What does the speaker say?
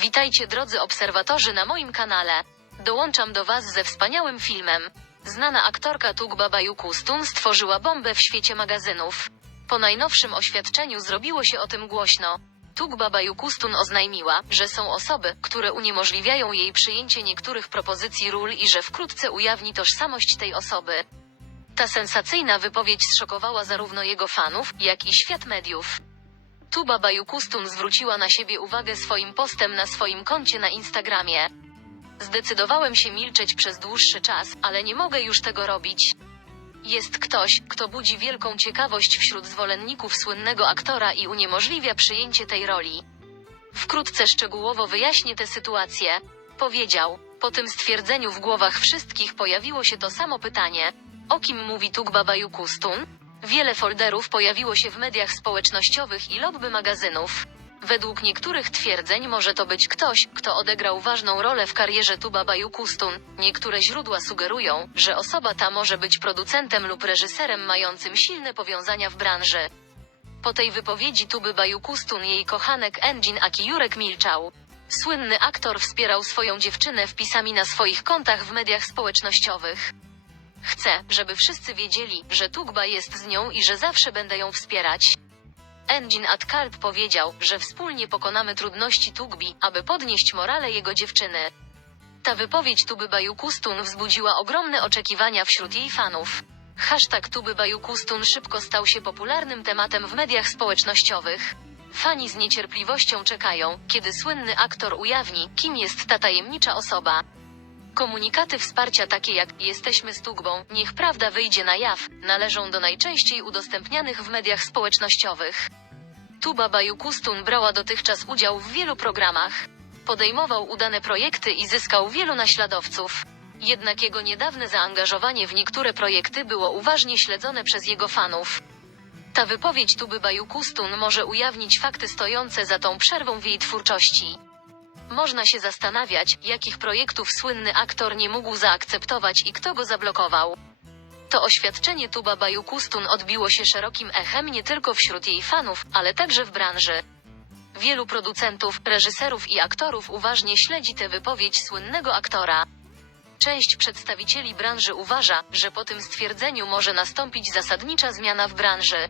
Witajcie drodzy obserwatorzy na moim kanale. Dołączam do Was ze wspaniałym filmem. Znana aktorka Tugba Bayukustun stworzyła bombę w świecie magazynów. Po najnowszym oświadczeniu zrobiło się o tym głośno. Tugba Bayukustun oznajmiła, że są osoby, które uniemożliwiają jej przyjęcie niektórych propozycji ról i że wkrótce ujawni tożsamość tej osoby. Ta sensacyjna wypowiedź zszokowała zarówno jego fanów, jak i świat mediów. Tuba Bayukustun zwróciła na siebie uwagę swoim postem na swoim koncie na Instagramie. Zdecydowałem się milczeć przez dłuższy czas, ale nie mogę już tego robić. Jest ktoś, kto budzi wielką ciekawość wśród zwolenników słynnego aktora i uniemożliwia przyjęcie tej roli. Wkrótce szczegółowo wyjaśnię tę sytuację. Powiedział. Po tym stwierdzeniu w głowach wszystkich pojawiło się to samo pytanie. O kim mówi Tugba Bayukustun? Wiele folderów pojawiło się w mediach społecznościowych i lobby magazynów. Według niektórych twierdzeń może to być ktoś, kto odegrał ważną rolę w karierze Tuba Bayukustun. Niektóre źródła sugerują, że osoba ta może być producentem lub reżyserem mającym silne powiązania w branży. Po tej wypowiedzi Tuby Bayukustun jej kochanek Engin Akijurek milczał. Słynny aktor wspierał swoją dziewczynę wpisami na swoich kontach w mediach społecznościowych. Chcę, żeby wszyscy wiedzieli, że Tugba jest z nią i że zawsze będę ją wspierać. Engin Atkalp powiedział, że wspólnie pokonamy trudności Tugbi, aby podnieść morale jego dziewczyny. Ta wypowiedź Tuby Bayukustun wzbudziła ogromne oczekiwania wśród jej fanów. Hashtag Tuby Bayukustun szybko stał się popularnym tematem w mediach społecznościowych. Fani z niecierpliwością czekają, kiedy słynny aktor ujawni, kim jest ta tajemnicza osoba. Komunikaty wsparcia takie jak Jesteśmy z Tugbą, niech prawda wyjdzie na jaw, należą do najczęściej udostępnianych w mediach społecznościowych. Tuba Bayukustun brała dotychczas udział w wielu programach. Podejmował udane projekty i zyskał wielu naśladowców. Jednak jego niedawne zaangażowanie w niektóre projekty było uważnie śledzone przez jego fanów. Ta wypowiedź Tuby Bayukustun może ujawnić fakty stojące za tą przerwą w jej twórczości. Można się zastanawiać, jakich projektów słynny aktor nie mógł zaakceptować i kto go zablokował. To oświadczenie Tuba Bayukustun odbiło się szerokim echem nie tylko wśród jej fanów, ale także w branży. Wielu producentów, reżyserów i aktorów uważnie śledzi tę wypowiedź słynnego aktora. Część przedstawicieli branży uważa, że po tym stwierdzeniu może nastąpić zasadnicza zmiana w branży.